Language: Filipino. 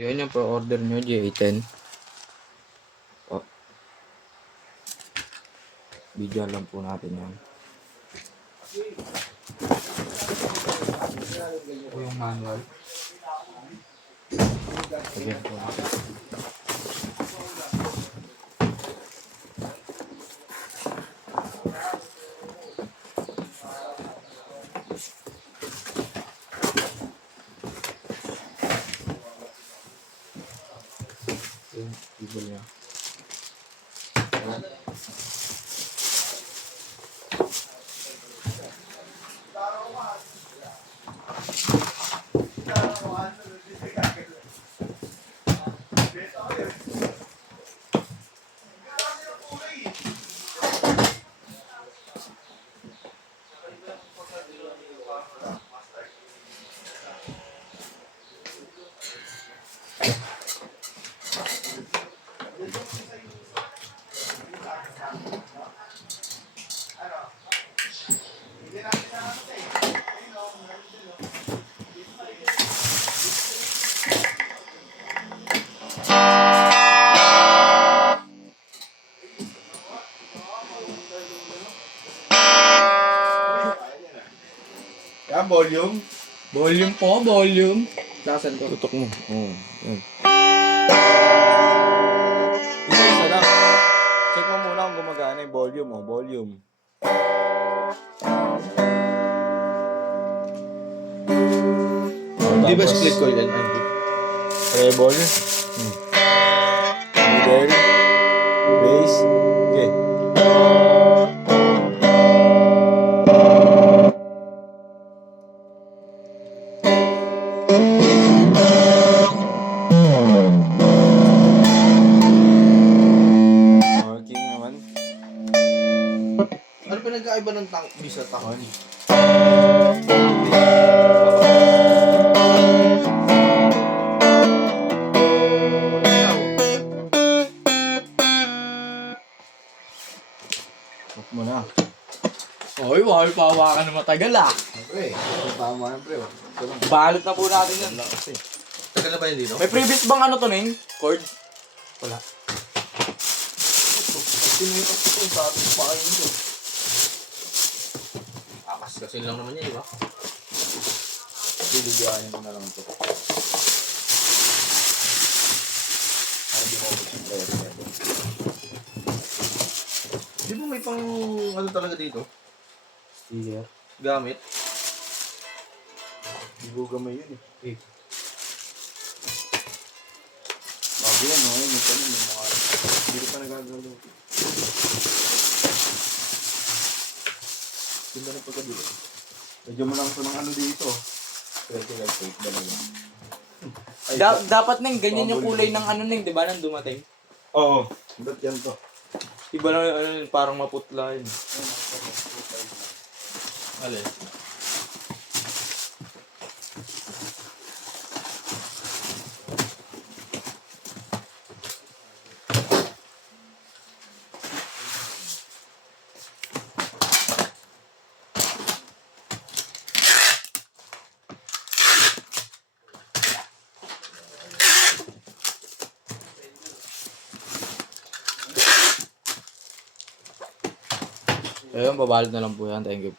Yun yung per-order nyo, J10. Oh, video lang po natin yan. Ito yung manual. Lagyan po natin. Yung cable niya. Yan, volume. Volume po, volume. Lasan ko. Tutok mo. Oo. Yan. Isa-isa lang. Check mo muna kung gumagana yung volume. Oh, volume. Di ba split coil yan? Treble. Middle. Bass. Okay. Working naman. Ano pinagkaiba ng tank B sa tank? Lock mo na. Oy, wala pa hawakan na matagal ah. Siyempre, tama yan pre. Ito lang. Balot na po natin yan. Tagal na ba yun dito? May previous bang ano to Ning? Cord? Wala. Tinipas ko ito sa ating pakain ito. Akas kasi lang naman yan, di ba? Biligyan mo na lang ito. Para di mo yung player. Di ba may pang ano talaga dito? Steer. Gamit? Ibugamay yun eh. Bago yan, no? Yung tanong, yung mga... Hindi pa nagagalo. Ganda na pagka dito. Medyo mo lang ito ng ano dito. Pwede like tape dalawa. Ay, Dapat Ning, ganyan yung kulay ng ano Ning, di ba? Nang dumating. oo. Ba't yan to? Iba na ano, parang maputla yun. Alin? Ayun, babalot na lang po yan. Thank you po.